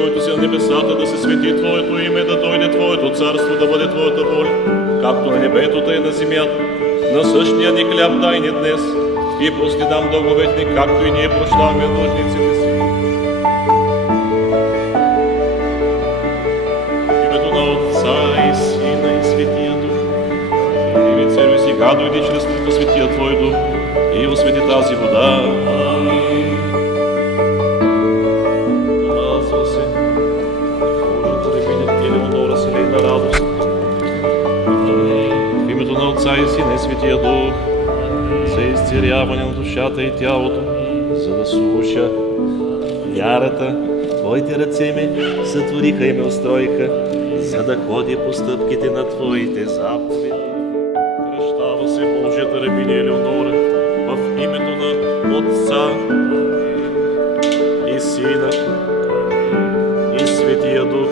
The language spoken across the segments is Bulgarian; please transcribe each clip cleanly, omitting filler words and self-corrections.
който си на небесата, да се свети Твоето име, да дойде Твоето царство, да бъде Твоята воля, както на небето, тъй на земята. Насъщния ни хляб дай ни днес и прости нам дълговете ни, както и ние прощаваме длъжниците си. В името на Отца и Сина и Светия Дух. Име Царю, сега дойди чрез Духа Светия Твой Дух и освети тази вода. Намазва се Божията ревиня, Елеонора се лей на радост. В името на Отца и Сина и Светия Дух, за изцеляване на душата и тялото, за да слуша вярата. Твоите ръце ме сътвориха и ме устроиха, за да ходя по стъпките на Твоите заповеди. Кръщава се Божията рабиня Елеонора в името на Отца и Сина и Светия Дух.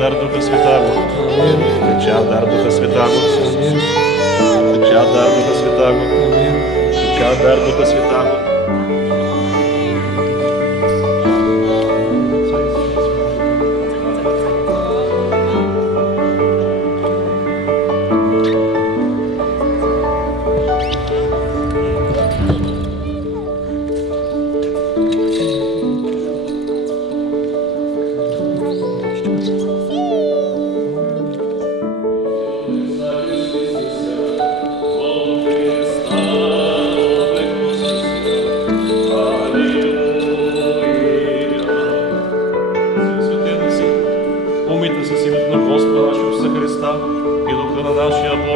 Дар Духа Святаго, теча дар Духа Святаго, теча дар Духа Святаго, теча дар Духа Святаго. Умийте се с името на Господа нашего Христа и Духа на нашия Бог.